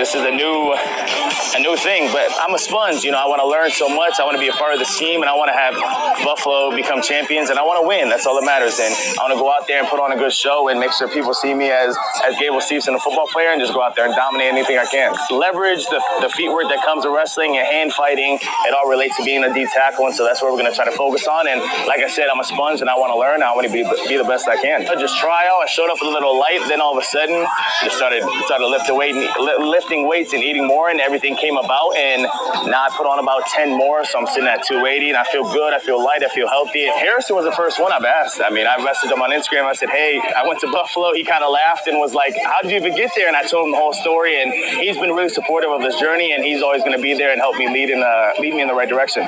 this is a new thing. But I'm a sponge, I want to learn so much. I want to be a part of this team, and I want to have Buffalo become champions, and I want to win. That's all that matters. And I want to go out there and put on a good show and make sure people see me as Gable Steveson, a football player, and just go out there and dominate anything I can. Leverage the feet work that comes with wrestling and hand fighting. It all relates to being a D tackle, and so that's what we're going to try to focus on. And like I said, I'm a sponge, and I want to learn. I want to be the best I can. I just try out. I showed up a little light, then all of a sudden, just started lifting weights and eating more, and everything came about. And now I put on about 10 more, so I'm sitting at 280, and I feel good. I feel light. I feel healthy. Harrison was the first one I've asked. I messaged him on Instagram. I said, hey, I went to Buffalo. He kind of laughed and was like, how did you even get there? And I told him the whole story, and he's been really supportive of this journey, and he's always going to be there and help me lead me in the right direction.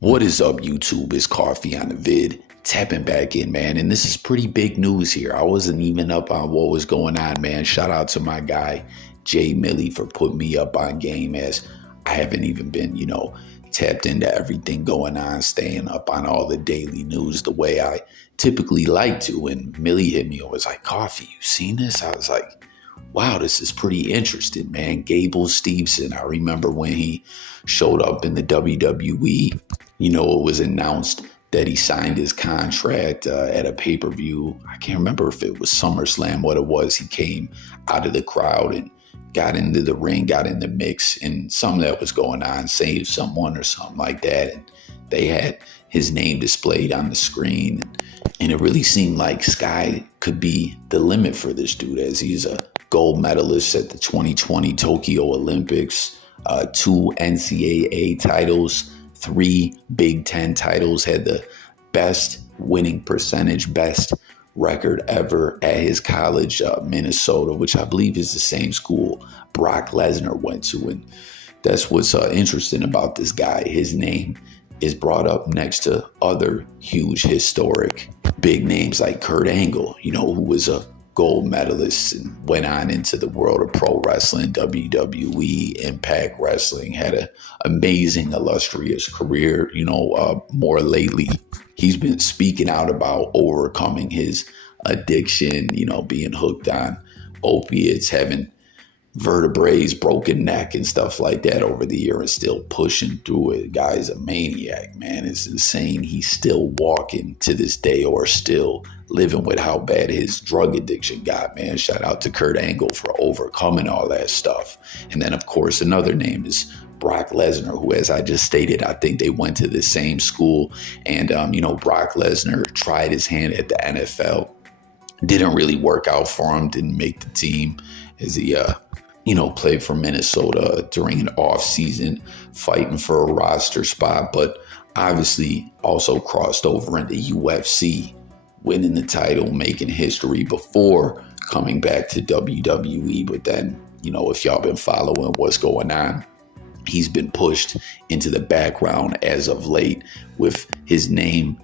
What is up, YouTube? It's Coffee on the vid. Tapping back in, man. And this is pretty big news here. I wasn't even up on what was going on, man. Shout out to my guy, Jay Millie, for putting me up on game, as I haven't even been, tapped into everything going on, staying up on all the daily news the way I typically like to. And Millie hit me and was like, Coffee, you seen this? I was like, wow, this is pretty interesting, man. Gable Steveson, I remember when he showed up in the WWE, it was announced that he signed his contract at a pay-per-view. I can't remember if it was SummerSlam, what it was. He came out of the crowd and got into the ring, got in the mix, and something that was going on, saved someone or something like that. And they had his name displayed on the screen. And it really seemed like sky could be the limit for this dude, as he's a gold medalist at the 2020 Tokyo Olympics, 2 NCAA titles, 3 Big Ten titles, had the best winning percentage, best record ever at his college, Minnesota, which I believe is the same school Brock Lesnar went to. And that's what's interesting about this guy. His name is brought up next to other huge historic big names like Kurt Angle, who was a gold medalist and went on into the world of pro wrestling, WWE, Impact Wrestling, had an amazing, illustrious career. More lately, he's been speaking out about overcoming his addiction, being hooked on opiates, having vertebrae, broken neck and stuff like that over the year, and still pushing through it. Guy's a maniac, man. It's insane. He's still walking to this day, or still living with how bad his drug addiction got, man. Shout out to Kurt Angle for overcoming all that stuff. And then, of course, another name is Brock Lesnar, who, as I just stated, I think they went to the same school. And, Brock Lesnar tried his hand at the NFL. Didn't really work out for him, didn't make the team, as he, played for Minnesota during an off season, fighting for a roster spot, but obviously also crossed over into UFC, winning the title, making history before coming back to WWE. But then, if y'all been following what's going on, he's been pushed into the background as of late, with his name,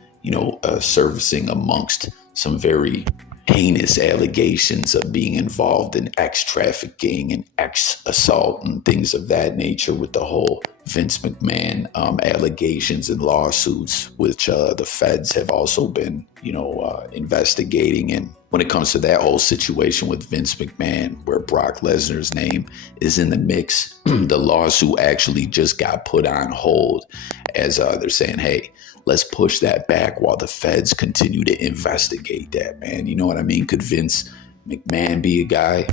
surfacing amongst some very heinous allegations of being involved in ex-trafficking and ex-assault and things of that nature, with the whole Vince McMahon allegations and lawsuits, which the feds have also been, investigating. And when it comes to that whole situation with Vince McMahon, where Brock Lesnar's name is in the mix, the lawsuit actually just got put on hold, as they're saying, hey, let's push that back while the feds continue to investigate that, man. You know what I mean? Could Vince McMahon be a guy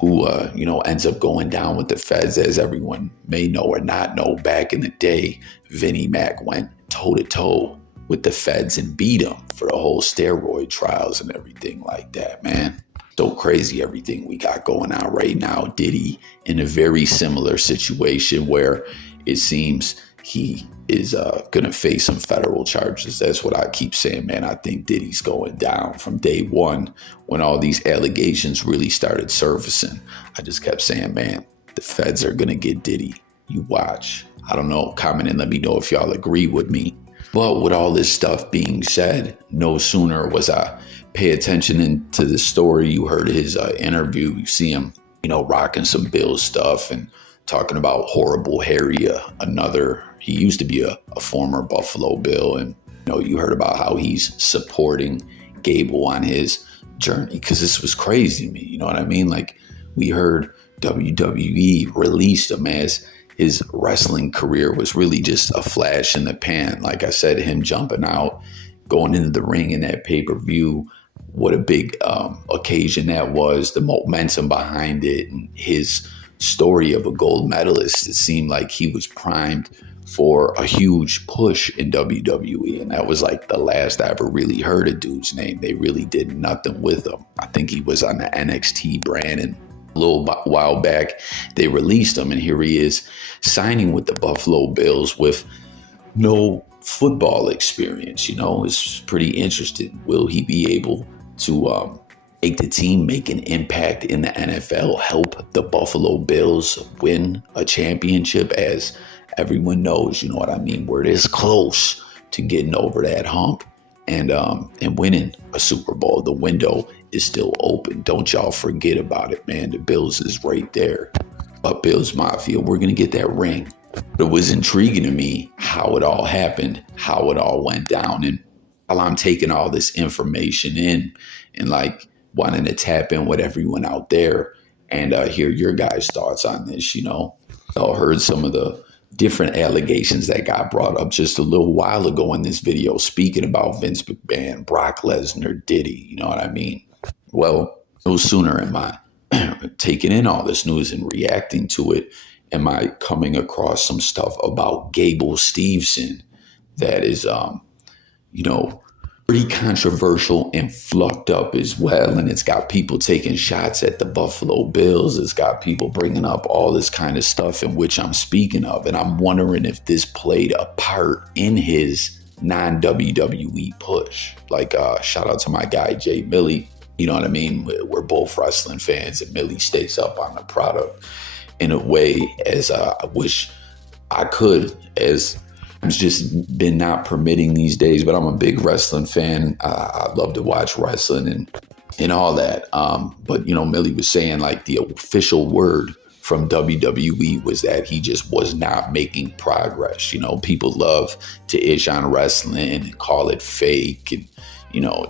who, ends up going down with the feds? As everyone may know or not know, back in the day, Vinnie Mac went toe-to-toe with the feds and beat them for the whole steroid trials and everything like that, man. So crazy, everything we got going on right now. Diddy in a very similar situation, where it seems he is going to face some federal charges. That's what I keep saying, man. I think Diddy's going down. From day one, when all these allegations really started surfacing, I just kept saying, man, the feds are going to get Diddy. You watch. I don't know. Comment and let me know if y'all agree with me. But with all this stuff being said, no sooner was I pay attention into the story. You heard his interview. You see him, rocking some Bill stuff and talking about Horrible Harry, he used to be a former Buffalo Bill. And, you heard about how he's supporting Gable on his journey, because this was crazy to me. You know what I mean? Like, we heard WWE released him as his wrestling career was really just a flash in the pan. Like I said, him jumping out, going into the ring in that pay-per-view, what a big occasion that was, the momentum behind it, and his story of a gold medalist. It seemed like he was primed for a huge push in WWE. And that was like the last I ever really heard a dude's name. They really did nothing with him. I think he was on the NXT brand, and a little while back they released him, and here he is signing with the Buffalo Bills with no football experience. It's pretty interesting. Will he be able to make the team make an impact in the NFL, help the Buffalo Bills win a championship? As everyone knows, you know what I mean, we're this close to getting over that hump and winning a Super Bowl. The window is still open. Don't y'all forget about it, man. The Bills is right there. Bills Mafia, we're going to get that ring. But it was intriguing to me how it all happened, how it all went down. And while I'm taking all this information in and like wanting to tap in with everyone out there and hear your guys' thoughts on this, I heard some of the different allegations that got brought up just a little while ago in this video, speaking about Vince McMahon, Brock Lesnar, Diddy, you know what I mean? Well, no sooner am I taking in all this news and reacting to it, am I coming across some stuff about Gable Steveson that is, pretty controversial and flucked up as well. And it's got people taking shots at the Buffalo Bills. It's got people bringing up all this kind of stuff in which I'm speaking of. And I'm wondering if this played a part in his non-WWE push. Like, shout out to my guy, Jay Millie. You know what I mean? We're both wrestling fans, and Millie stays up on the product in a way as I wish I could, as it's just been not permitting these days. But I'm a big wrestling fan. I love to watch wrestling and all that. But, Millie was saying like the official word from WWE was that he just was not making progress. People love to ish on wrestling and call it fake and,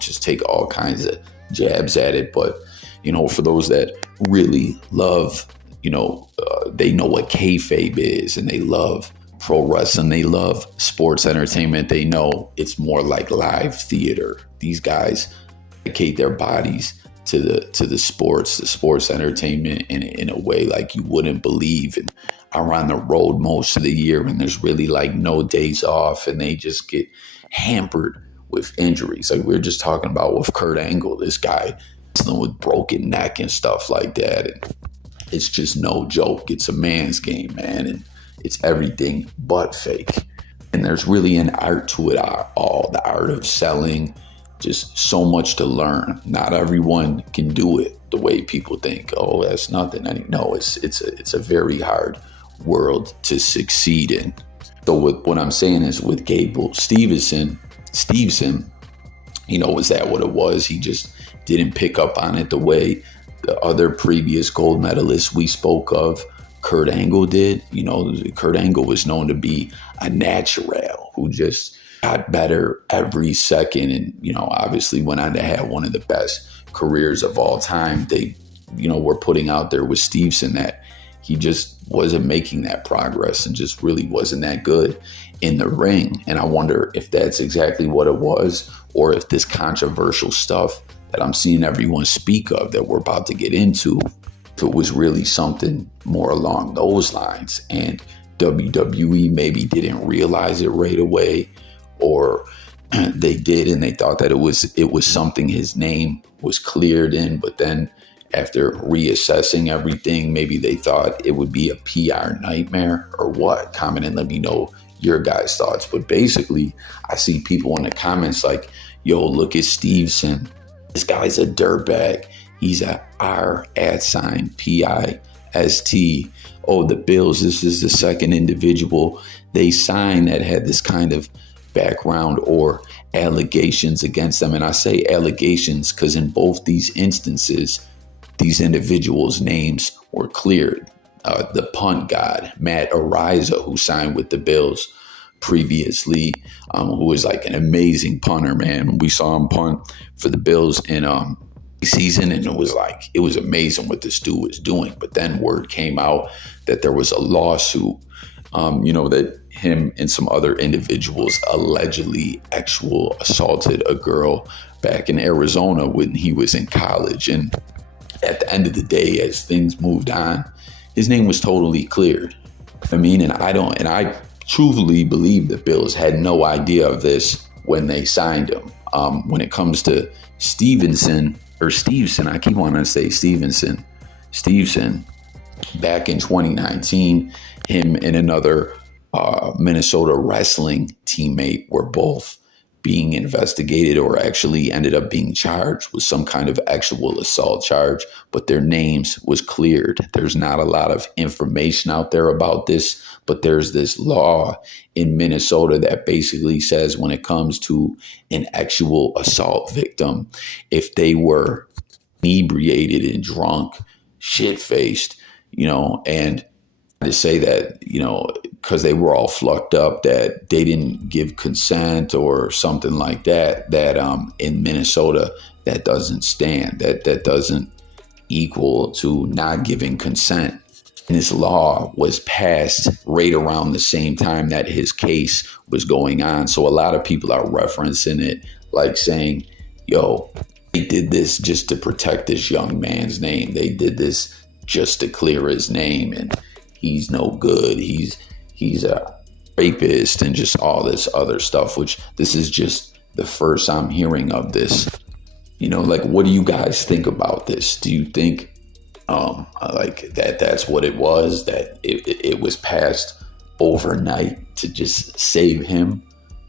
just take all kinds of jabs at it. But, for those that really love, they know what kayfabe is, and they love pro wrestling, they love sports entertainment. They know it's more like live theater. These guys dedicate their bodies to the sports entertainment in a way like you wouldn't believe, and are on the road most of the year, and there's really like no days off, and they just get hampered with injuries. Like we were just talking about with Kurt Angle, this guy with broken neck and stuff like that, and it's just no joke. It's a man's game, man, and it's everything but fake. And there's really an art to it all, the art of selling, just so much to learn. Not everyone can do it the way people think, oh, that's nothing. No, it's a very hard world to succeed in. So what I'm saying is with Gable Steveson, is that what it was? He just didn't pick up on it the way the other previous gold medalists we spoke of, Kurt Angle, did. Kurt Angle was known to be a natural who just got better every second, and obviously went on to have one of the best careers of all time. They were putting out there with Steveson that he just wasn't making that progress and just really wasn't that good in the ring. And I wonder if that's exactly what it was, or if this controversial stuff that I'm seeing everyone speak of that we're about to get into, if it was really something more along those lines, and WWE maybe didn't realize it right away, or they did and they thought that it was something his name was cleared in, but then after reassessing everything, maybe they thought it would be a PR nightmare or what. Comment and let me know your guys' thoughts. But basically, I see people in the comments like, yo, look at Steveson. This guy's a dirtbag. He's a R@PIST. Oh, the Bills, this is the second individual they signed that had this kind of background or allegations against them. And I say allegations because in both these instances, these individuals' names were cleared. The punt god, Matt Ariza, who signed with the Bills previously, who was like an amazing punter, man. We saw him punt for the Bills in season, and it was amazing what this dude was doing. But then word came out that there was a lawsuit, that him and some other individuals allegedly assaulted a girl back in Arizona when he was in college. And at the end of the day, as things moved on, his name was totally cleared. And I truly believe the Bills had no idea of this when they signed him. When it comes to Steveson, I keep wanting to say Steveson, back in 2019, him and another Minnesota wrestling teammate were both being investigated, or actually ended up being charged with some kind of actual assault charge, but their names was cleared. There's not a lot of information out there about this, but there's this law in Minnesota that basically says when it comes to an actual assault victim, if they were inebriated and drunk, shit-faced, and to say that, because they were all fucked up, that they didn't give consent or something like that, in Minnesota, that doesn't stand. That doesn't equal to not giving consent. And this law was passed right around the same time that his case was going on. So a lot of people are referencing it like saying, yo, they did this just to protect this young man's name. They did this just to clear his name, and he's no good. He's a rapist and just all this other stuff, which this is just the first I'm hearing of this. What do you guys think about this? Do you think that's what it was, that it was passed overnight to just save him?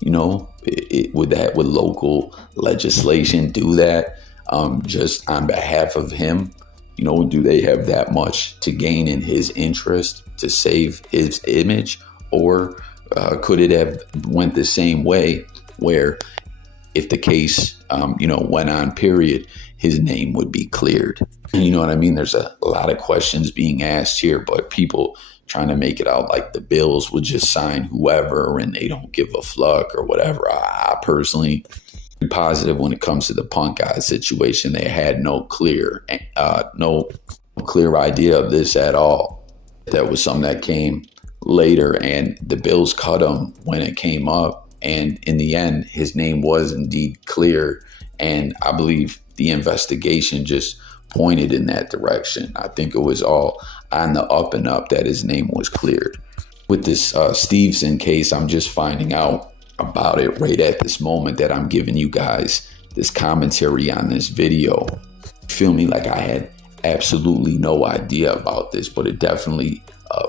Would local legislation do that just on behalf of him? Do they have that much to gain in his interest to save his image? Or could it have went the same way, where if the case, went on, period, his name would be cleared? You know what I mean? There's a lot of questions being asked here, but people trying to make it out like the Bills would just sign whoever and they don't give a fuck or whatever. I personally positive when it comes to the Punk guy situation. They had no clear idea of this at all. That was something that came later, and the Bills cut him when it came up. And in the end, his name was indeed clear. And I believe the investigation just pointed in that direction. I think it was all on the up and up that his name was cleared. With this Steveson case, I'm just finding out about it right at this moment that I'm giving you guys this commentary on this video. Feel me? Like, I had absolutely no idea about this, but it definitely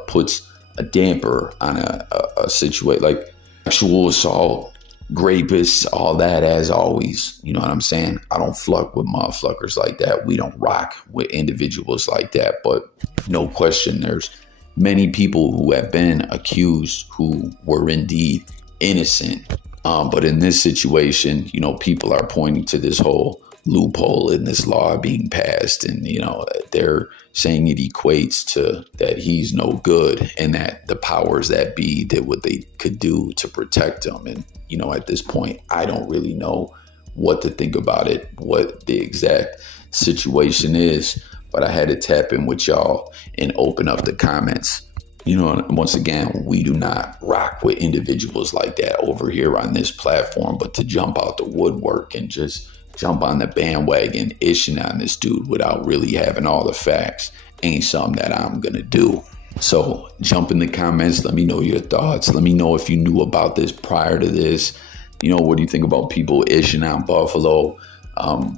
puts a damper on a situation like sexual assault, rapists, all that, as always. You know what I'm saying? I don't fuck with motherfuckers like that. We don't rock with individuals like that. But no question, there's many people who have been accused who were indeed innocent. But in this situation, people are pointing to this whole loophole in this law being passed, and they're saying it equates to that he's no good, and that the powers that be did what they could do to protect him. And at this point, I don't really know what to think about it, what the exact situation is, but I had to tap in with y'all and open up the comments. Once again, we do not rock with individuals like that over here on this platform, but to jump out the woodwork and just jump on the bandwagon ishing on this dude without really having all the facts ain't something that I'm going to do. So jump in the comments. Let me know your thoughts. Let me know if you knew about this prior to this. What do you think about people ishing on Buffalo?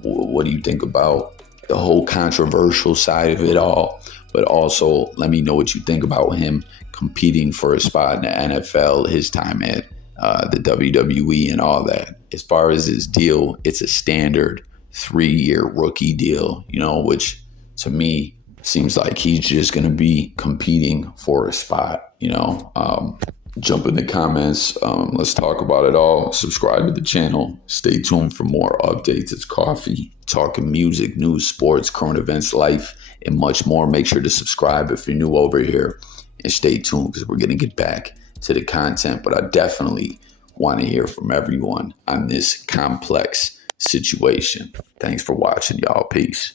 What do you think about the whole controversial side of it all? But also, let me know what you think about him competing for a spot in the NFL, his time at the WWE and all that. As far as his deal, it's a standard 3-year rookie deal, which to me seems like he's just going to be competing for a spot, Jump in the comments. Let's talk about it all. Subscribe to the channel. Stay tuned for more updates. It's Coffee, talking music, news, sports, current events, life, and much more. Make sure to subscribe if you're new over here, and stay tuned because we're going to get back to the content. But I definitely want to hear from everyone on this complex situation. Thanks for watching, y'all. Peace.